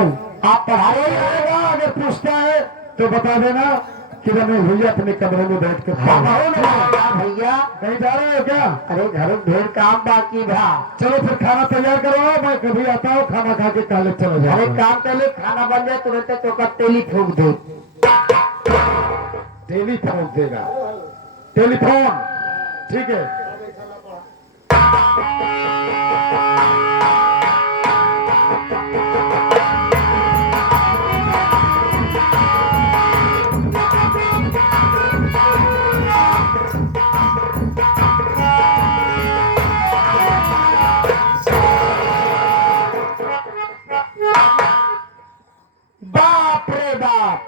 आप पढ़ाई रहेगा, अगर पूछता है तो बता देना कि रमेश भैया अपने कमरे में बैठ कर भैया कहीं जा रहे हो क्या? अरे घर में ढेर काम बाकी भा। चलो फिर खाना तैयार करो, मैं कभी आता हूँ, खाना खा के कॉलेज चलो अरे जाओ। काम पहले खाना बन जाए तुरंत चौका तेली फूक दो। टेलीफोन देगा, टेलीफोन, ठीक है। बाप रे बाप,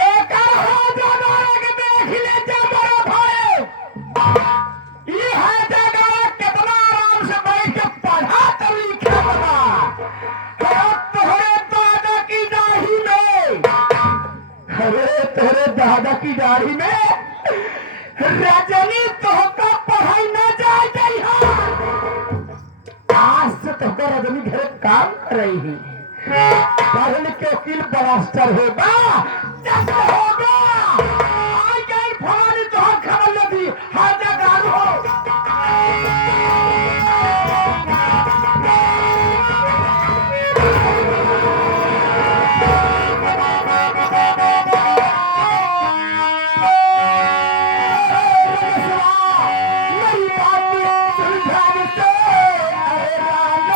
एक देख ले जा बड़ा भाई, ये है जगह कितना आराम से बैठ के पढ़ा तो लिखा बता। तोहरे दादा की दाढ़ी में, अरे तोहरे दादा की दाढ़ी में रजनी तोहका पढ़ाई न जाए गई है। आज से तोहका रजनी घर काम कर रही है, पढ़ने के वकील बलास्टर होगा, जज होगा। आई गई फलानी तो खबर लगी हर जगह हो। मेरी बात सुन ध्यान से, अरे राम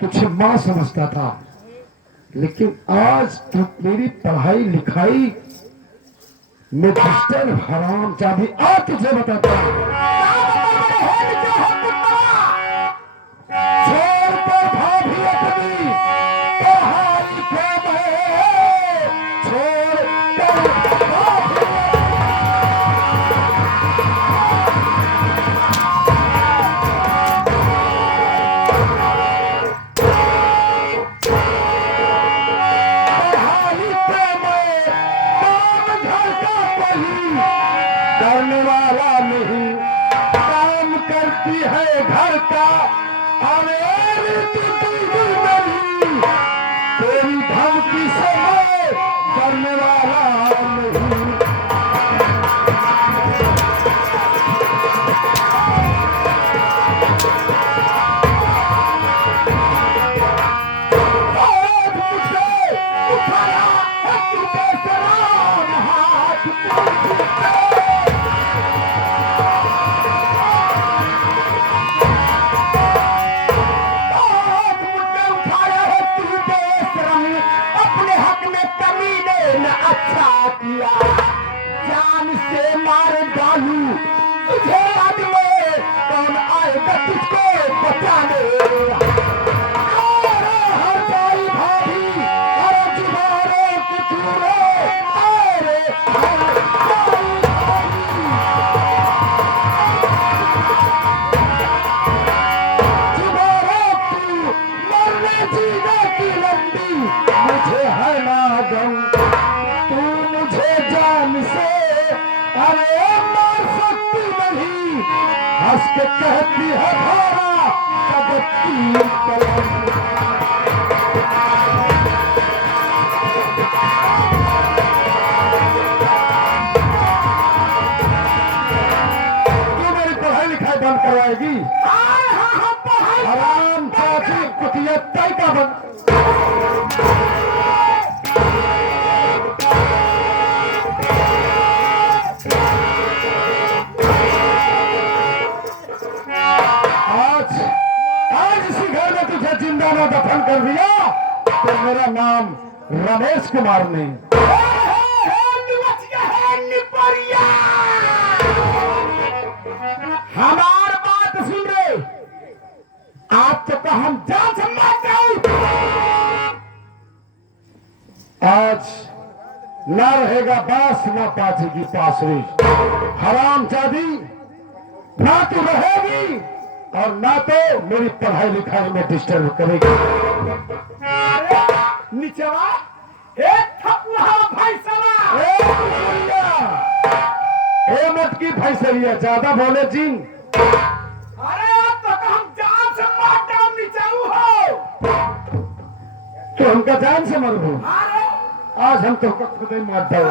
तुझे मां समझता था, लेकिन आज तू मेरी पढ़ाई लिखाई में डिस्टर्ब हराम चाबी। आज तुझे बताता हूं, छोड़ पर भाभी अपनी पढ़ाई को मैं, छोड़ कर भाभी करने वाला नहीं, काम करती है घर का। अरे तेरी धमकी से मैं करने वाला नहीं। आज मुझे उठाया है तू बेसलाम हाथ मुझे। अच्छा किया, जान से मार डालू तुझे, आज में कौन आएगा तुझको बचाने। अरे हर कोई भाभी, अरे जुबानों की चूरे, अरे हर कोई भाभी, जुबानों की मरने जीने की लंबी, मुझे है ना गम तू मुझे जान से अरे मार सकती नहीं। हंस के कहती है भारा कदती कलम। तू मेरी पढ़ाई लिखाई बंद करवाएगी? आराम चाची कुतिया तय का बन आज आज इसी घर में तुझे जिंदा ना दफन कर दिया तो मेरा नाम रमेश कुमार नहीं। हमार बात सुन रहे, आप तो हम जान से मारते हो। आज ना रहेगा बांस ना बाजेगी बांसुरी। हराम जादी, ना तू रहेगी और ना तो मेरी पढ़ाई लिखाई में डिस्टर्ब करेगी। निचवा एक थप्पड़ फैसला। ए मटकी फैसलिया, ज्यादा बोले जिन। अरे आप तो हम जान से मारते हो, निचाऊ हो। तो हमका जान से मर हो। अरे आज हम तो खुद ही मारता हूँ।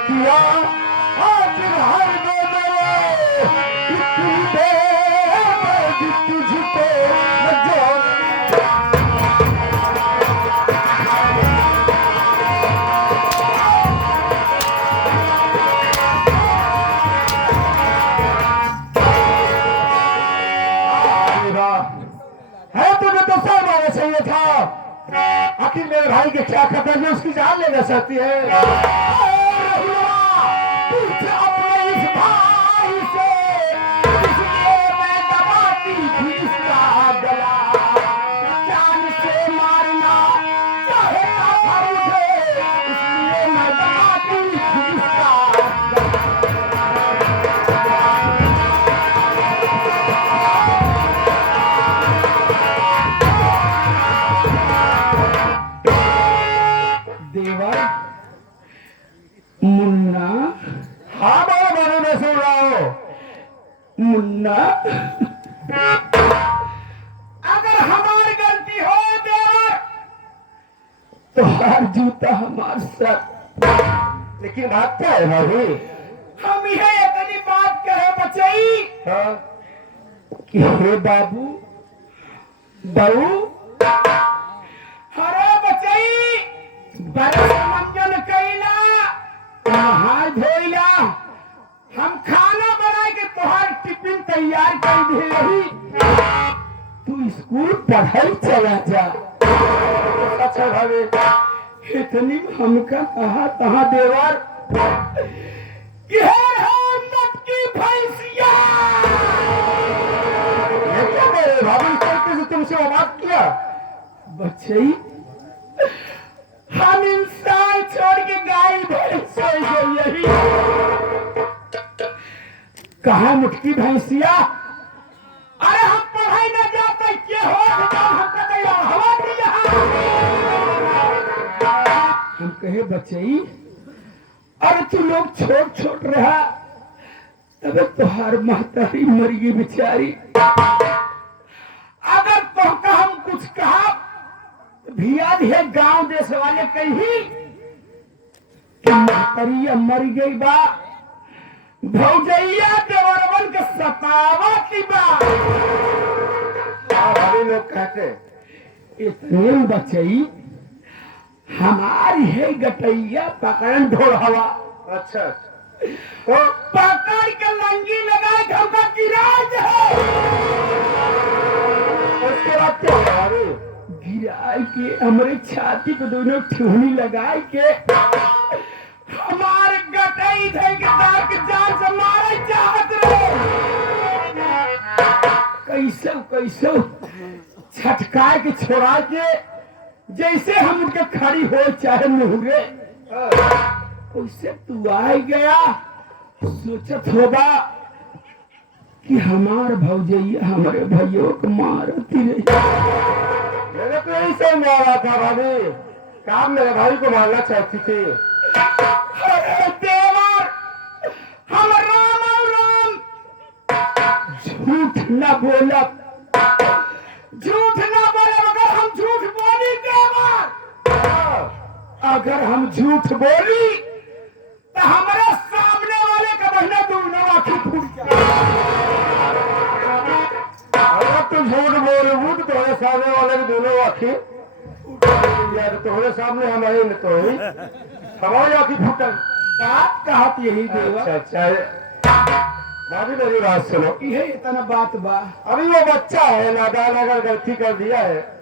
किया आज हर तुझको जो है तुम्हें तो सब आना चाहिए था। आखिर मेरे भाई के क्या खबर है, उसकी जान लेना चाहती है। अपने इस भाई से इसलिए मैं दबाती थी इसका गला, जान से मारना चाहता था मुझे, इसलिए मैं दबाती थी इसका देवर मुन्ना। हाँ मेरे बारे में सुन रहा हो मुन्ना, अगर हमारी गलती हो देवर तो हर जूता हमार सर। लेकिन बात क्या है भाभी? हम यह इतनी बात कहे बचई हाँ? कि हे बाबू बहू, हरे बचई बरस मंजन कैला, नहाय धोइला, हम खाना बना के तोहार टिफिन तैयार कर दे रही, तू स्कूल पढ़ाई चला जा। अच्छा भाभी, इतनी हमका कहा तहा देवर कि है मटकी भैंसिया। ये क्या कह रहे भाभी? इस तरीके से तुमसे बात किया? बच्चे हम इंसान छोड़ के गाय भैंस हो गई यही। कहा मुटकी भैंसिया? अरे हम पढ़ाई न जाते क्या हो, हमका तैयार हवा दिया। हम कहे बच्चे अरे तू लोग छोट छोट रहा तबे तुहार महतारी मर गई बेचारी। अगर तो हम कुछ कहा भिया है गांव देश वाले कही कि महतरिया मर गई बा, भौजैया देवरवन के सतावती बा। भाभी लोग कहते इतने बचई हमारी है गटैया पकड़न ढोल हवा। अच्छा तो पकड़ के लंगी लगा हमका गिराज है। उसके बाद क्या हुआ भाभी? गिराए के हमरे छाती पे दोनों ठेहुनी लगाए के हमारे गटई थे के दाग के जान से मारे चाहत रहे। कैसे कैसे छटकाए के छोड़ा के जैसे हम उनके खड़ी हो चाहे मुहरे उससे तू आ गया। सोचत होगा कि हमार भौजैया हमारे भैयों को मारती रही। मैंने तो यही समझ आ रहा था भाभी, काम मेरे भाई को मारना चाहती थी। अरे न बोला, झूठ न बोले। अगर हम झूठ बोली अगर हम झूठ बोली तो हमारे सामने वाले का बहना दोनों आंखें फूट जाए। अगर तुम झूठ बोल रहे हो तो तुम्हारे सामने वाले की दोनों आंखें यार तुम्हारे सामने हमारे न तो ही हमारी आंखें फूटन। बात कहा यही देवा। अच्छा भाभी मेरी बात सुनो, यही इतना बात बा। अभी वो बच्चा है नादान, अगर गलती कर दिया है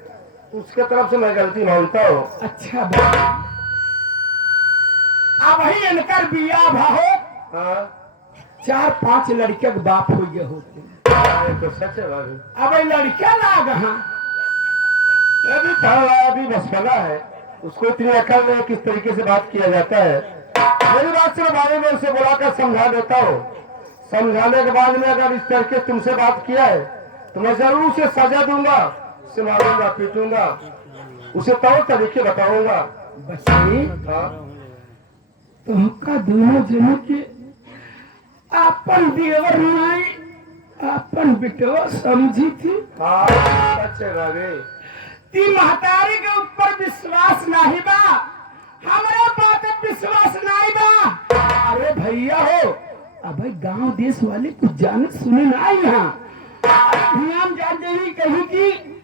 उसके तरफ से मैं गलती मानता हूँ। अच्छा बात, अब ही इनकर बिया भाहो हाँ 4-5 लड़के के बाप हो गए होते। ये तो सच है भाभी। अब ये लड़का लाग अभी अभी बचपना है, उसको इतनी अकल नहीं किस तरीके से बात किया जाता है। मेरी बात सुनो भाभी, मैं उसे बुलाकर समझा देता हूँ। समझाने के बाद में अगर इस तरीके तुमसे बात किया है तो मैं जरूर उसे सजा दूंगा, उसे मारूंगा, पीटूंगा, उसे तौर तरीके बताऊंगा। बच्ची हाँ तुमका दोनों जने के अपन देवर नहीं अपन बिटवा समझी थी। हाँ सच है भाभी। ती महतारी के ऊपर विश्वास नहीं बा, हमारे बात पे विश्वास नहीं बा। अरे भैया हो, अब गांव देश वाले कुछ जाने सुने ना यहाँ नियम जान जाही कहीं की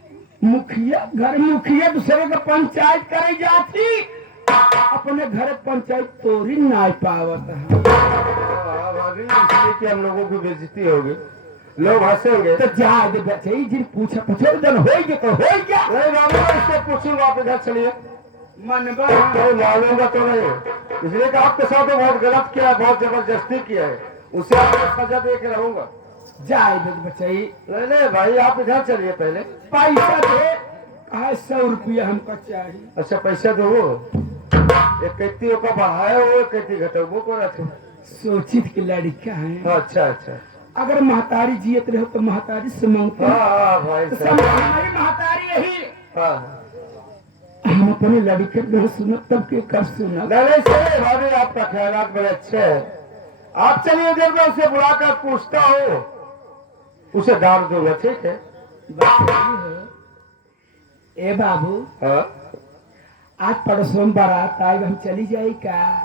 मुखिया घर मुखिया दूसरे का पंचायत करे जाती, अपने घर पंचायत तोड़ी ना पावत है। भाभी इसलिए कि हम लोगों की बेइज्जती होगी, लोग हंसेंगे। तो जा दे बच्चे जिन पूछा पूछो दिन हो गया तो हो गया। नहीं बाबू मैं इससे पूछूंगा, आप इधर चलिए। मनबा नहीं मानूंगा तो नहीं, इसलिए कि आपके साथ तो बहुत गलत किया है, बहुत जबरदस्ती किया है, उसे आपको सजा दे के रहूंगा। जाए दे बच्चे। नहीं नहीं भाई आप इधर चलिए पहले। पैसा दे, 100 रुपया हमको चाहिए। अच्छा पैसा दो, एक कत्ती का बढ़ाया हो, एक कत्ती घटो को रखो। सोचित की लड़का है, अच्छा अच्छा अगर महतारी जियत रहो तो महतारी से मांगते हाँ हाँ भाई तो साहब। हमारी महतारी यही। हाँ हम अपने लड़के नहीं सुना तब के कर सुना। नहीं सही भाभी, आपका ख्याल बड़े अच्छे है। आप चलिए, जब मैं उसे बुलाकर पूछता हूँ उसे डांट दूंगा, ठीक है? ए बाबू हाँ आज परसों बारात आई, हम चली जाए का?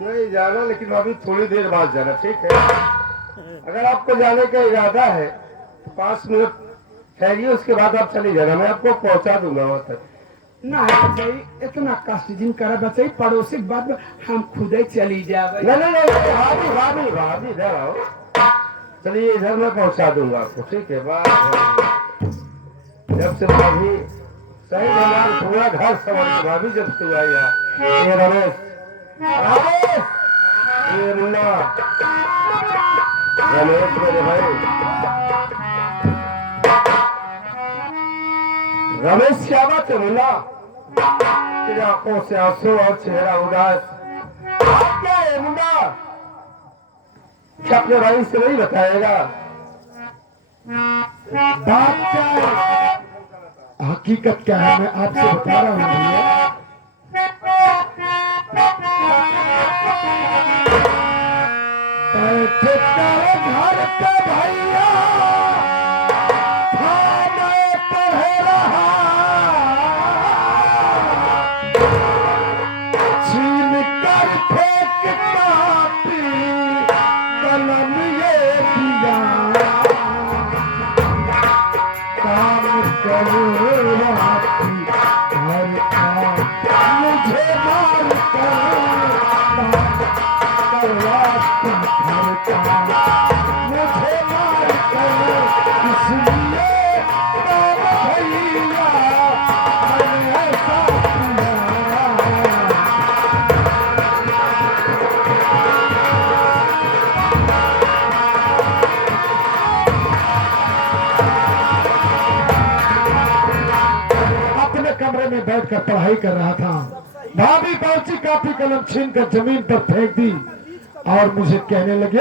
नहीं जाना, लेकिन अभी थोड़ी देर बाद जाना, ठीक है? अगर आपको जाने का इरादा है तो 5 मिनट ठहरिए, उसके बाद आप चली जाना, मैं आपको पहुंचा दूंगा वहां तक। ना बच्चे इतना कष्ट जिन करा बच्चे, पड़ोसी के बाद में हम खुद ही चली जाए। नहीं नहीं नहीं भाभी भाभी भाभी इधर आओ, चलिए इधर मैं पहुंचा दूंगा आपको, ठीक है? बात जब से भाभी सही में पूरा घर समझ भाभी, जब तू आई है। ये रमेश रमेश, ये मुन्ना रमेश मेरे भाई, रमेश क्या बात है मुन्ना? तेरी आंखों से आंसू और चेहरा उदास, आप क्या है मुन्ना? क्या अपने भाई से नहीं बताएगा? बात क्या है, हकीकत क्या है, मैं आपसे बता रहा हूँ भैया। बैठे तेरे घर पे भैया था मैं तो रहा, छीन कर फेंक कापी कलम ये दिया, काम करो राती हर काम मुझे मार मुझे मार कर, इसलिए भैया मैंने ऐसा किया। अपने कमरे में बैठकर पढ़ाई कर रहा था, भाभी पहुंची, कापी कलम छीन कर जमीन पर फेंक दी और मुझे कहने लगे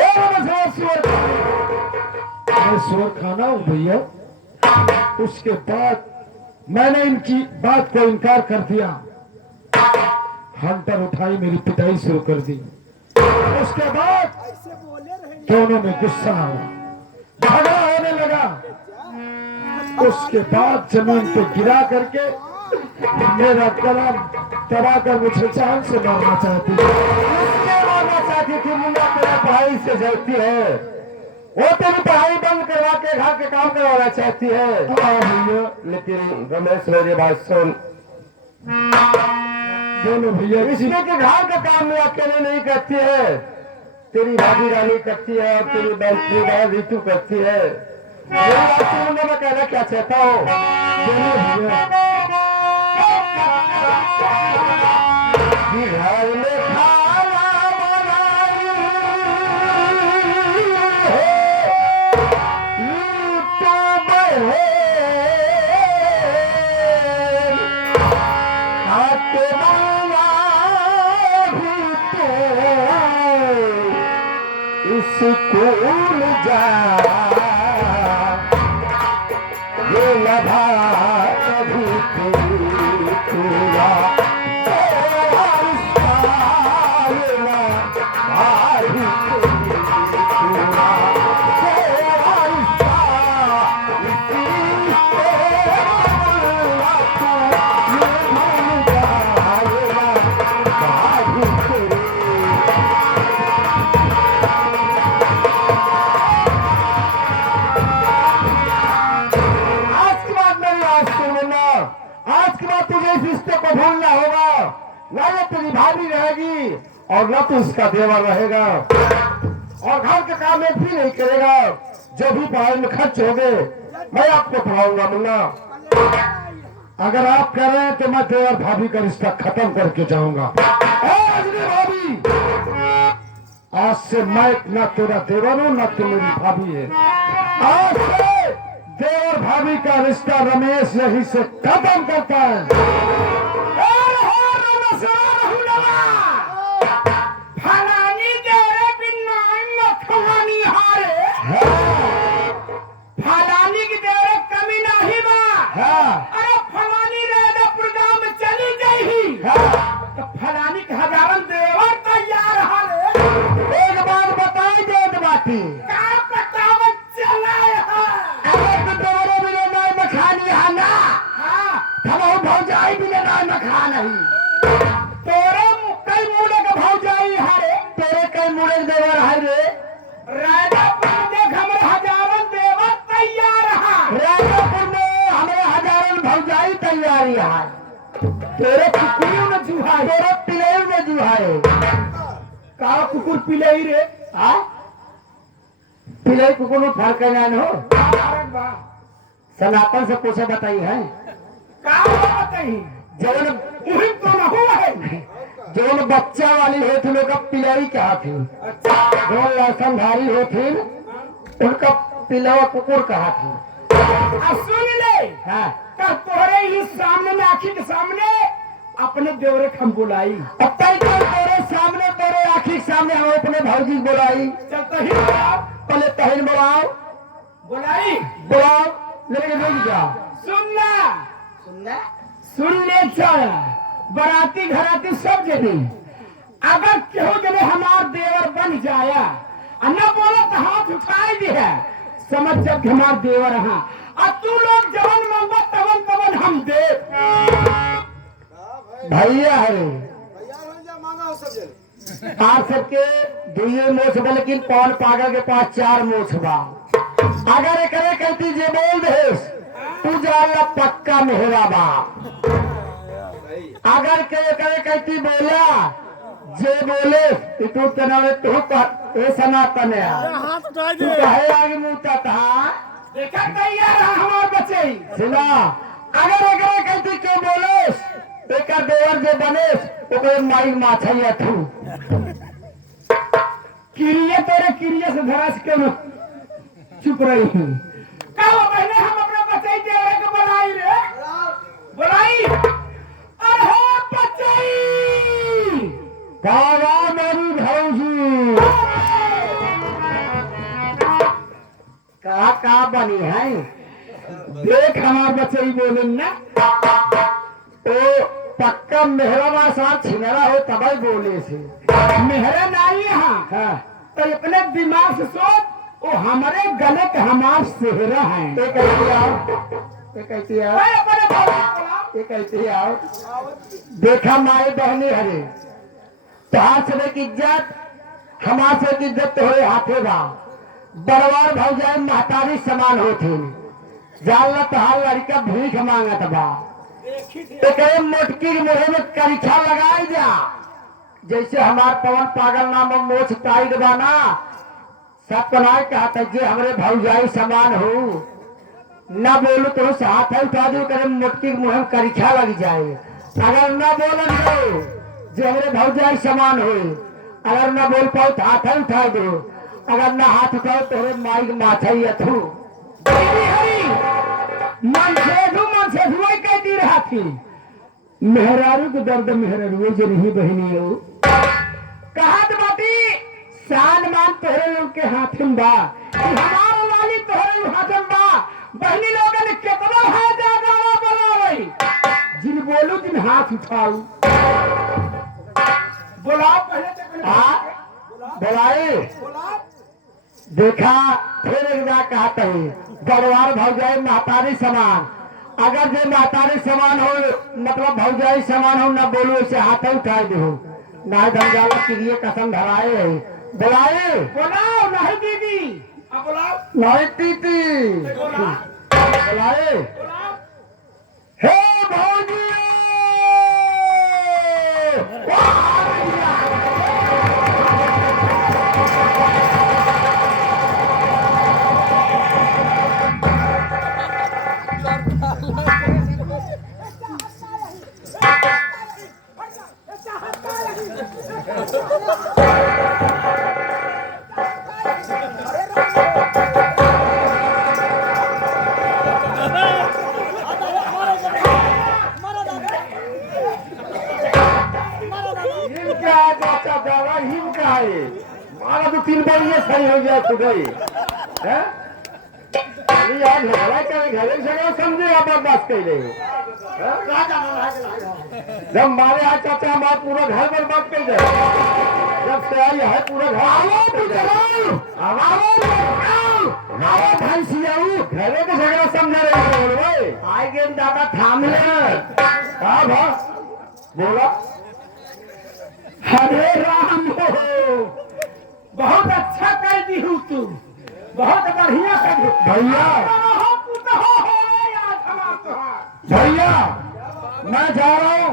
मैं सुअर खाना हूं भैया। उसके बाद मैंने इनकी बात को इनकार कर दिया, हंटर उठाई, मेरी पिटाई शुरू कर दी। उसके बाद दोनों में गुस्सा हुआ, झगड़ा होने लगा। उसके बाद जमीन पे गिरा करके मेरा गला दबा कर मुझे जान से मारना चाहती है। उसने मारना चाहती थी मुन्ना, तेरा पढ़ाई से जलती है, वो तेरी पढ़ाई बंद करवा के घर के काम करवाना चाहती है। हाँ भैया, लेकिन रमेश मेरी बात सुन, बोलो भैया। इसमें के घर का काम में अकेले नहीं करती है, तेरी भाभी रानी करती है और तेरी बहन रीतू करती है। मेरी बात सुनने में कहना क्या चाहता हो? बोलो भैया। घर में खाना बनाई है, यूट्यूब है, खाते वाला भी तो स्कूल जा, ये लधा कभी पूरा भूलना होगा, ना ये तेरी भाभी रहेगी और न तो उसका देवर रहेगा, और घर के काम एक भी नहीं करेगा। जो भी पढ़ाई में खर्च होगे मैं आपको पढ़ाऊंगा मुन्ना। अगर आप कह रहे हैं तो मैं देवर भाभी का रिश्ता खत्म करके जाऊंगा। भाभी, आज से मैं न तेरा देवर हूं न तू मेरी भाभी है। आज से देवर भाभी का रिश्ता रमेश यही से खत्म करता है। फलानी तेरे बिना खवानी हारे, फलानी की तेरे कमी नहीं बा। अरे फलानी राजापुर गांव में चली गई तो फलानी के हजारन देवर तैयार हारे। एक बात बताई दे बाती का बतावत चला है। अरे तो देवरों भी ना मखानी है ना, हम भौजाई भी ना मखा नहीं। तेरे कई मूले का भौजाई हारे, तेरे कई मूले के देवर हारे। राजापुर देख हमारे हजारन देवर तैयार है, राजापुर में हमारे हजारन भौजाई तैयारी है। तेरे कुकुर में जुहाए, तेरे पिलई में जुहाए। का कुकुर पिलई रे? पिलई कुकुर में फर्क है ना हो। सनातन से पूछे बताई है का बताई जवन उहिम तो ना हुआ है, जवन बच्चा वाली है थी लोग का पिलई कहा थी। जो लसनधारी हो थी उनका पिलवा कुकुर कहा थी। सुन ले, का तोरे ही सामने में आँखी के सामने अपने देवरे हम बुलाई। अब तोरे सामने तोरे आँखी के सामने हम अपने भौजी बुलाई। चल तहिन बुलाओ, पहले तहिन बुलाओ, बुलाई बुलाओ, लेके भेज जा। सुनना सुनना सुन ले, चल बराती घराती सब जने अगर केहू जने हमार देवर बन जाया न बोला तो हाथ उठाई दी है, समझ जब हमार देवर है। और तू लोग जवन मंगो तवन तवन हम दे। भैया है आप सबके दुए मोछ बा, लेकिन पौन पागल के पास 4 मोछ बा। अगर एक कहती जे बोल देस तू जाला पक्का मेहरा बा। अगर कहती बोला जे बोले तू तनावे तू ए सनातन है तू कहे आगे मुँहता था देखा तैयार है हमार बच्चे सुना। अगर कहती क्यों बोले एक देवर जे बनेस तो माई माछा थू किरिया तेरे किरिया से धरास क्यों चुप रही हूँ। कब पहले हम अपने बच्चे देवरे को बुलाई रे बुलाई। अरे बच्चे बाबा मेरी भौजी का बनी है देख हमारे बच्चे ही बोले ना ओ पक्का मेहरा साथ छिनरा हो तबाई बोले से मेहरा नहीं यहाँ तो अपने दिमाग से सोच वो हमारे गले के हमार सेहरा है। एक ऐसी आओ, एक ऐसी आओ, एक ऐसी आओ। देखा माए बहनी हरे तहार से की इज्जत हमार से की इज्जत तोहरे हाथे बा। बड़वार भौजाई महतारी समान होती जाल तहार लड़का भीख मांगत बा। एक मोटकी के मुहे में करीछा लगाई जा जैसे हमार पवन पागल नाम मोछ टाइट बा ना सब कनाए कहता जे हमरे भौजाई समान हो ना बोलू तो हाथ उठा दो करे मोटकी के मुहे में करीछा लग जाए। अगर ना बोलन दो जे हमरे भौजाई समान हो अगर ना बोल पाओ तो हाथ उठा दो अगर ना हाथ उठाओ तो माई के माथा ही अथू मन से धुआई कहती रहा थी। मेहरारू को दर्द मेहरारू जो नहीं बहनी हो कहत बाती शान मान तोहरे लोग के हाथ में बा हमारा वाली तोहरे हाथ में बा। बहनी लोगन ने कितना है ज्यादा बोलावई जिन बोलू जिन हाथ उठाऊ बुलाओ पहले बुलाए देखा फिर एक बार कहता हूँ बड़वार भौजाई महतारी समान अगर जो महतारी समान हो मतलब भौजाई समान हो ना बोलो इसे हाथ उठा दो ना धमजाला के लिए कसम धराए बुलाए बुलाओ नहीं दीदी बुलाओ नहीं दीदी बुलाए हे भौजी मारा तो 3 बार ये सही हो गया खुद ही यार झगड़ा करे घरे झगड़ा समझे आप बर्दाश्त कर ले जब मारे आज चाचा हमारा पूरा घर बर्बाद कर दे जब से आई है पूरा घर भैंसियाऊ घरे का झगड़ा समझा रहे आए गे दादा थाम ले हाँ बस बोला हरे राम हो बहुत अच्छा कर दी हूँ तू बहुत बढ़िया कर दी भैया भैया मैं जा रहा हूँ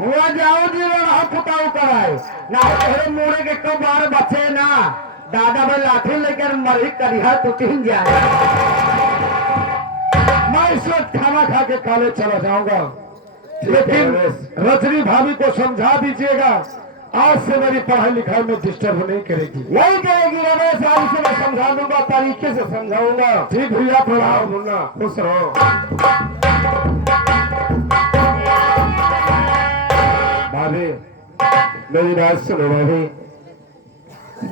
हुआ जाओ जी फुटाऊ कराए ना तेरे मोड़े के कब बार बचे ना दादा भाई लाठी लेकर मरी करिया तो तीन जाए मैं इस वक्त खाना खा के कॉलेज चला जाऊंगा लेकिन रजनी भाभी को समझा दीजिएगा आज से मेरी पढ़ाई लिखाई में डिस्टर्ब नहीं करेगी नहीं करेगी रमेश आज से मैं समझा दूंगा तरीके से समझाऊंगा ठीक भैया प्रणाम मुन्ना खुश रहो भाभी मेरी बात सुनो भाभी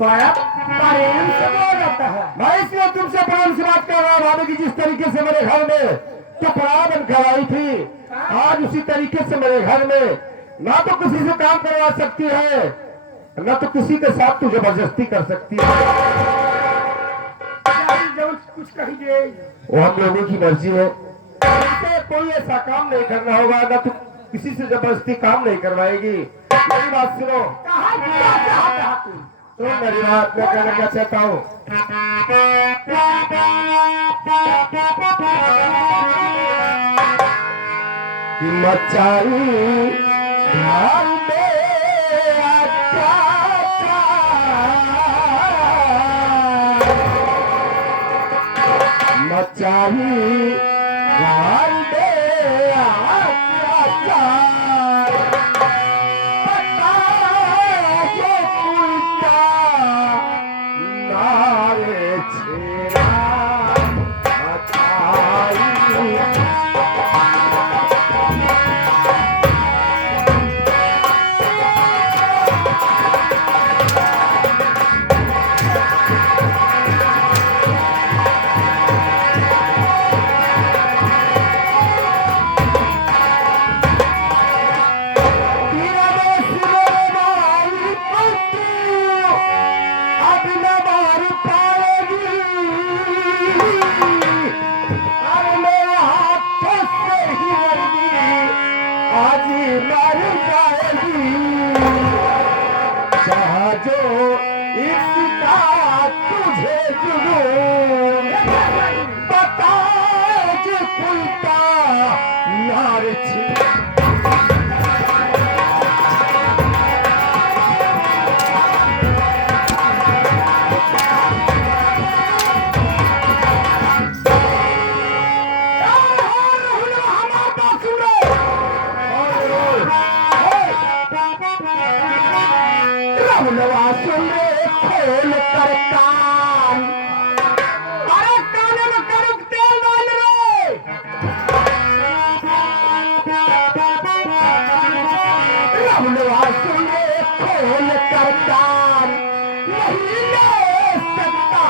बड़ा प्रेम से बोल जाता है मैं इसलिए तुमसे प्रेम से बात कर रहा हूँ भाभी की जिस तरीके से मेरे घर में कपड़ा बन कराई थी आज उसी तरीके से मेरे घर में ना तो किसी से काम करवा सकती है ना तो किसी के साथ तू जबरदस्ती कर सकती है कुछ कहिए वो हम लोगों की मर्जी है कोई ऐसा काम नहीं करना होगा ना तो किसी से जबरदस्ती काम नहीं करवाएगी मेरी बात सुनो तो मेरी बात मैं कहना क्या चाहता हूँ मचाई मचाही इसका तुझे जुनून बता जो कुलता नार छी रहुलवा सुन रे खोल कर कान अरे कान में करुक तेल डाल रे रहुलवा सुन रे खोल कर कान नहीं ले सकता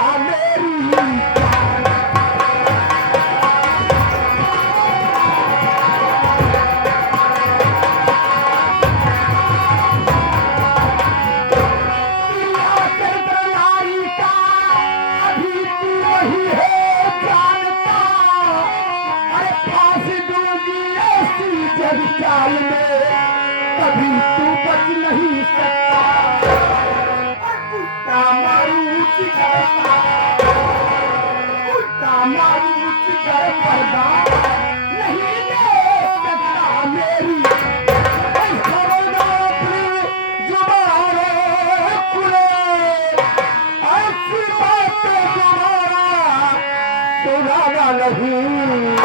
मेरी चाल में कभी तू बच नहीं सकता उल्टा मारूच कर पर्दा नहीं ले सकता मेरी जुबान खुले ऐसी बातें दोबारा सुनाना नहीं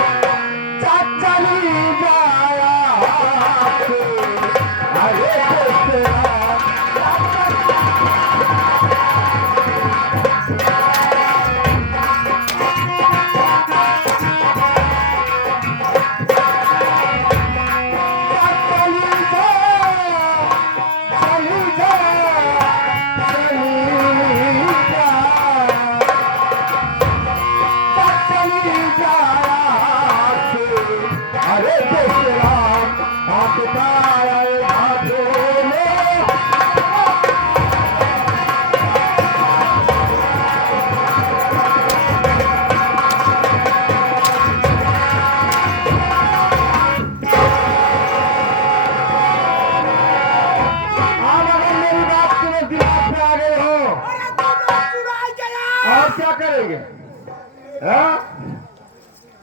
चली जाया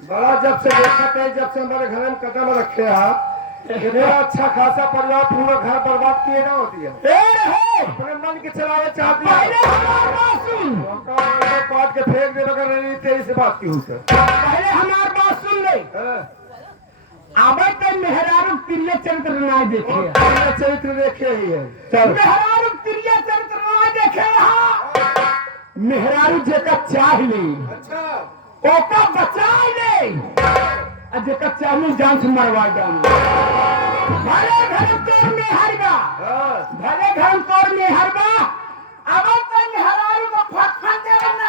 बड़ा जब से देखा थे जब से हमारे घर में कदम रखे कितना अच्छा खासा परिवार पूरा घर बर्बाद किए ना होती है अपने मन के चलावे चाहती है पाट के फेंक दे मगर नहीं तेरी से बात की हुई सर पहले हमारी बात सुन ले अब तक मेहरारू तिरिया चरित्र ना देखे चरित्र देखे ही है मेहरारू तिरिया चरित्र ना देखे मेहरारू जेका चाह नहीं अच्छा ओका बचाए नहीं जेका चाहनी जान से मरवा डाल भले घर तोड़ में हरबा भले घर तोड़ में हरबा अब तो मेहरारू को फटफट देवे ना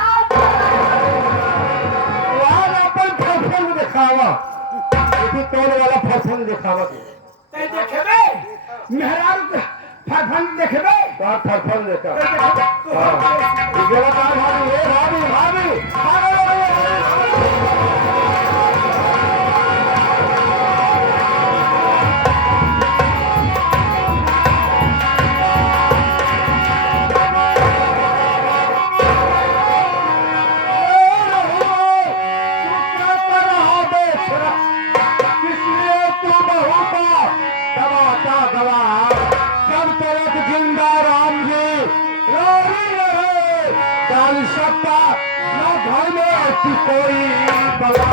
अपन फटफट दिखावा इसी तोड़ वाला फटफट दिखावा ते देखबे मेहरारू को फटफट देखबे तो फटफट देखा इगला का भाभी ए भाभी भाभी कोई बला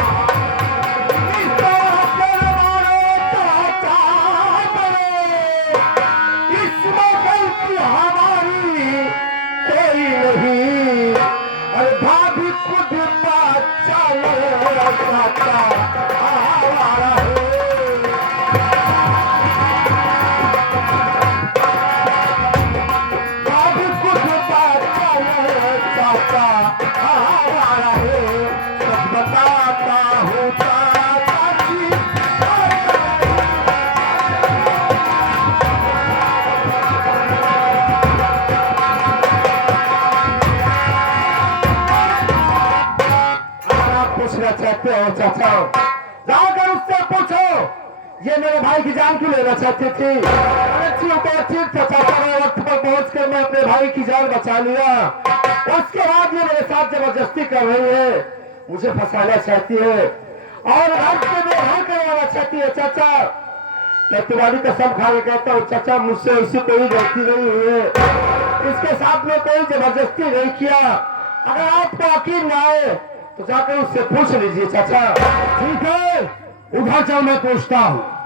इसमें गलती हमारी कोई नहीं अरे भाभी खुद चलो हमारा भाभी खुद चलो हमारा बताता हूँ पूछना चाहते हो चाचा जाकर उससे पूछो ये मेरे भाई की जान क्यों लेना चाहती थी? अरे ठीक था चाचा, मैं वक्त पर पहुंचकर मैं अपने भाई की जान बचा लिया। उसके बाद ये मेरे साथ जबरदस्ती कर रही है, मुझे फंसाना चाहती है और घर पे बेघर करवाना चाहती है। चाचा मैं तुम्हारी कसम खा के कहता हूँ चाचा, मुझसे ऐसी कोई गलती नहीं हुई है, इसके साथ में कोई जबरदस्ती नहीं किया। अगर आपको यकीन ना आए तो जाकर उससे पूछ लीजिए चाचा। ठीक है, उधर चल, मैं पूछता हूँ।